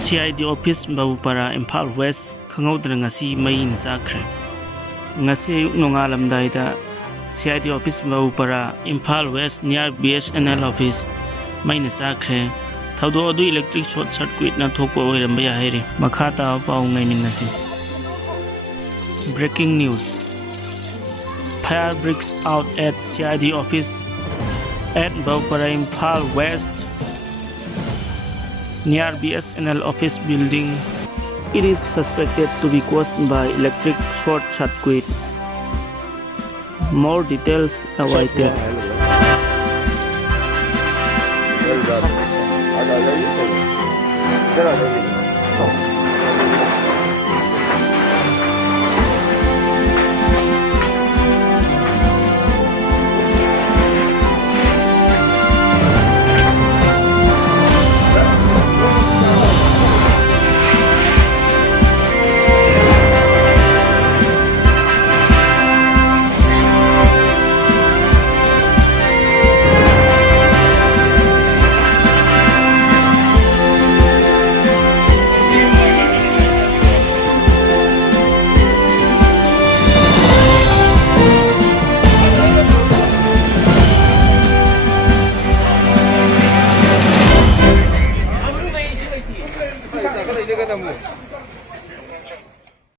CID office Babupara Imphal West khangawdra ngasi meina chakkhre ngasi ayuk nongalamdaida CID office Babupara Imphal West near BSNL office meina chakkhre thaudo adu electric short circuit na thokpa oiramba ya hairi makha ta pau ngai minnasi. Breaking news: Fire breaks out at CID office at Babupara Imphal West near BSNL office building. It is suspected to be caused by electric short circuit. More details awaited.